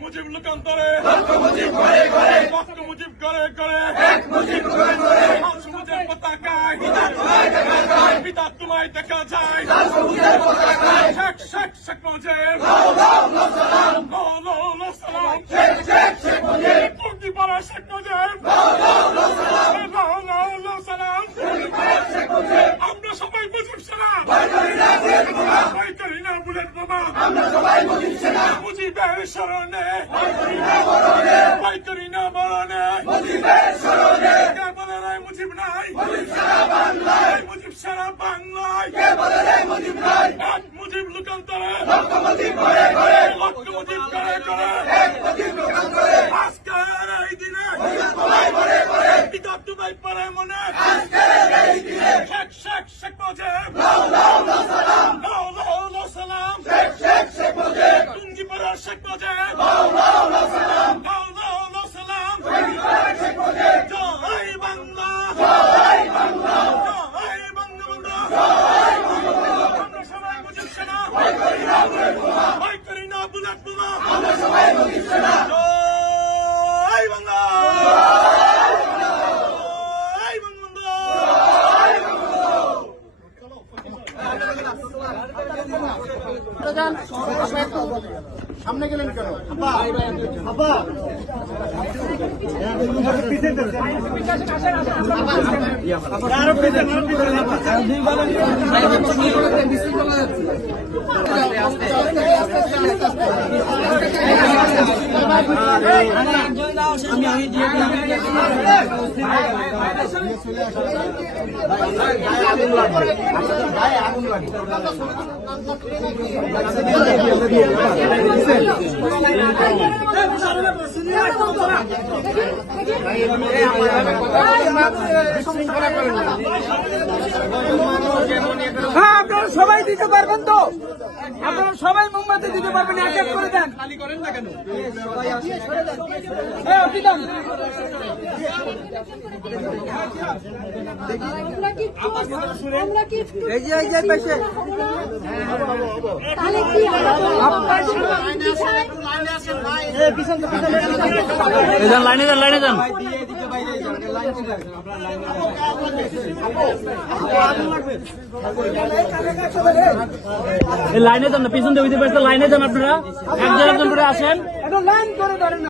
মুজিব লোকান্তরে মুজিব ঘরে লক্ষ মুজিব করে করে এক লোকান্তরে সবুজের পতাকায়। পিতা তোমায় দেখা যায়। শেখ শেখ শেখ মুজিব। টুঙ্গি পাড়া শেখ মুজিব সালাম আমরা আমরা মুজিবের স্মরণে। ভয় করি না মরণে করি বলে রে মুজিব নাই। মুজিব সারা বাংলায়। মুজিব নাই এক মুজিব লোকান্তরে। মুজিব ঘরে লক্ষ মুজিব করে করে আজকের এই দিনে। ঘরে ঘরে পিতা তোমায় পরে মনে আজকের এই দিনে শেখ শেখ শেখ মুজিব লাও লাও লাও সালাম লো লো লো সালাম শেখ শেখ শেখ মুজিব টুঙ্গি পাড়া শেখ মুজিব লাও লাও লাও সালাম লো লো লো সালাম শেখ মুজিব জয় বাংলা জয় বাংলা জয় বঙ্গবন্ধু আমরা সবাই মুজিব সেনা ভয় করি না বুলেট বোমা আমরা সবাই মুজিব সেনা জয় বাংলা জয় বঙ্গবন্ধু সামনে গেলেন কেন আব্বা। হ্যাঁ আপনারা সবাই দিতে পারবেন তো? আপনারা সবাই মোমবাতি দিতে পারবেন এক এক করে দেন। খালি করেন না কেন? আপনি দেন। আমরা কি একটু আমরা কি একটু এই যে এই যে পাশে। তাহলে কি আপনার যান লাইনে যান লাইনে যান লাইনে যান না পিছন দিয়ে লাইনে যান আপনারা। একজন একজন করে আসেন। লাইন করে